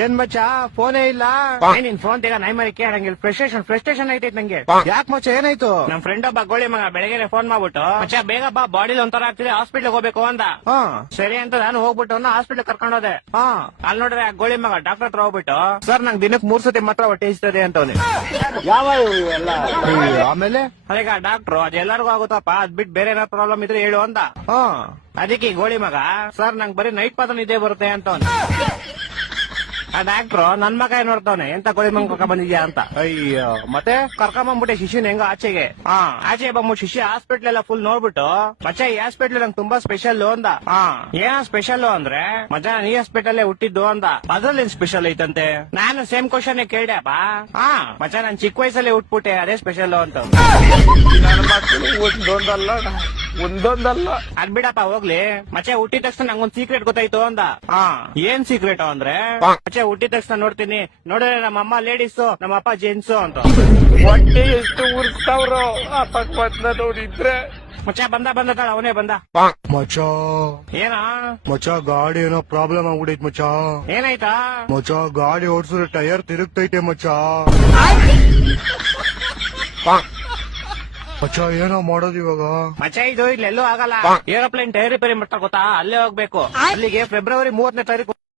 ಏನ್ ಮಚ್ಚ ಫೋನೇ ಇಲ್ಲ. ನಿನ್ ಫೋನ್ ತೆಗ ನೈ ಮರಿ ಕೇಳಂಗಿಲ್ಲ. ಫ್ರಸ್ಟ್ರೇಷನ್ ಐತೈತ್ ನಂಗೆ. ಯಾಕೆ ಮಚ್ಚ ಏನಾಯ್ತು? ನಮ್ ಫ್ರೆಂಡ್ ಒಬ್ಬ ಗೋಳಿ ಮಗ ಬೆಳಗ್ಗೆ ಫೋನ್ ಮಾಡ್ಬಿಟ್ಟು ಮಚ್ಚ ಬೇಗ ಬಾ ಬಾಡಿ ಒಂಥರ ಆಗ್ತಿದೆ ಹಾಸ್ಪಿಟ್ಲ್ ಹೋಗ್ಬೇಕು ಅಂದ. ಸರಿ ಅಂತ ನಾನು ಹೋಗ್ಬಿಟ್ಟು ಹಾಸ್ಪಿಟ್ಲ್ ಕರ್ಕೊಂಡು ಹೋದೆ. ಅಲ್ಲಿ ನೋಡ್ರೆ ಆ ಗೋಳಿ ಮಗ ಡಾಕ್ಟರ್ ಹತ್ರ ಹೋಗ್ಬಿಟ್ಟು ಸರ್ ನಂಗೆ ದಿನಕ್ಕೆ 3 ಸತಿ ಮಾತ್ರ ಹೊಟ್ಟೆ ಇಸ್ತದೆ ಅಂತವ್ನೆ. ಯಾವ ಇವೆಲ್ಲ? ಆಮೇಲೆ ಅದೀಗ ಡಾಕ್ಟ್ರು ಅದೆಲ್ಲರಿಗೂ ಆಗುತ್ತಪ್ಪ ಅದ್ ಬಿಟ್ಟು ಬೇರೆ ಏನಾದ್ರು ಪ್ರಾಬ್ಲಮ್ ಇದ್ರೆ ಹೇಳು ಅಂತ. ಅದಕ್ಕೆ ಈ ಗೋಳಿ ಮಗ ಸರ್ ನಂಗೆ ಬರೀ ನೈಟ್ ಮಾತ್ರ ನಿದ್ದೆ ಬರುತ್ತೆ ಅಂತವ್ನೆ. ಆ ಡಾಕ್ಟ್ರು ನನ್ ಮಗ ನೋಡ್ತಾವನೆ ಎಂತ ಗೋಳಿ ಮಗ ಕರ್ಕೊಂಡ್ ಬಂದಿದ್ಯಾ ಅಂತ. ಅಯ್ಯೋ ಮತ್ತೆ ಕರ್ಕೊಂಬಂದ್ಬಿಟ್ಟೆ ಶಿಶುನ್ ಹೆಂಗ ಆಚೆಗೆ. ಆಚೆ ಬಂದ್ಬಿಟ್ಟು ಶಿಶು ಹಾಸ್ಪಿಟ್ಲ್ ಎಲ್ಲ ಫುಲ್ ನೋಡ್ಬಿಟ್ಟು ಮಚ್ಚ ಈ ಹಾಸ್ಪಿಟ್ಲ್ ನಂಗೆ ತುಂಬಾ ಸ್ಪೆಷಲ್ ಅಂದ. ಏನ ಸ್ಪೆಷಲ್ ಅಂದ್ರೆ ಮಚ್ಚ ನೀ ಹಾಸ್ಪಿಟಲ್ ಹುಟ್ಟಿದ್ದು ಅಂದ. ಅದ್ರಲ್ಲಿ ಸ್ಪೆಷಲ್ ಐತಂತೆ. ನಾನು ಸೇಮ್ ಕ್ವಶನ್ ಕೇಳ್ದೆಪ್ಪ. ಮಚ್ಚ ನಾನ್ ಚಿಕ್ಕ ವಯಸ್ಸಲ್ಲಿ ಹುಟ್ಬಿಟ್ಟೆ ಅದೇ ಸ್ಪೆಷಲ್ ಅಂತ. ನನ್ನ ಮಕ್ಕಳು ಒಂದೊಂದಲ್ಲ ಅದ್ ಬಿಡಪ್ಪ ಹೋಗ್ಲಿ. ಮಚ್ಚ ಹುಟ್ಟಿದ ತಕ್ಷಣ ನಂಗೊಂದ್ ಸೀಕ್ರೆಟ್ ಗೊತ್ತಾಯ್ತು ಅಂದ. ಏನ್ ಸೀಕ್ರೆಟ್ ಅಂದ್ರೆ ಮಚ್ಚ ಹುಟ್ಟಿದ ತಕ್ಷಣ ನೋಡ್ತೀನಿ ನೋಡಿದ್ರೆ ನಮ್ಮ ಅಮ್ಮ ಲೇಡೀಸು ನಮ್ಮ ಅಪ್ಪ ಜೆಂಟ್ಸು ಅಂತ. ಹೊಟ್ಟೆ ಎಷ್ಟು ಉರ್ಸ್ತಾವ್ರು ನೋಡಿದ್ರೆ. ಮಚ್ಚ ಬಂದ ತಾಳ ಅವನೇ ಬಂದ. ಮಚ್ಚ ಏನ ಮಚ್ಚ ಗಾಡಿ ಏನೋ ಪ್ರಾಬ್ಲಮ್ ಆಗ್ಬಿಡೈತ್ ಮಚ್ಚ. ಏನಾಯ್ತಾ? ಮಚ್ಚ ಗಾಡಿ ಓಡಿಸಿದ್ರೆ ಟೈರ್ ತಿರುಗ್ತೈತೆ ಮಚ್ಚ. ಮಚ್ಚ ಏನೋ ಮಾಡೋದು ಇವಾಗ? ಮಚ್ಚ ಇದು ಇಲ್ಲೆಲ್ಲೂ ಆಗಲ್ಲ. ಏರೋಪ್ಲೇನ್ ಟೈರ್ ರಿಪೇರಿ ಮಾಡ್ತಾರೆ ಗೊತ್ತಾ, ಅಲ್ಲೇ ಹೋಗ್ಬೇಕು. ಅಲ್ಲಿಗೆ ಫೆಬ್ರವರಿ 30ನೇ ತಾರೀಕು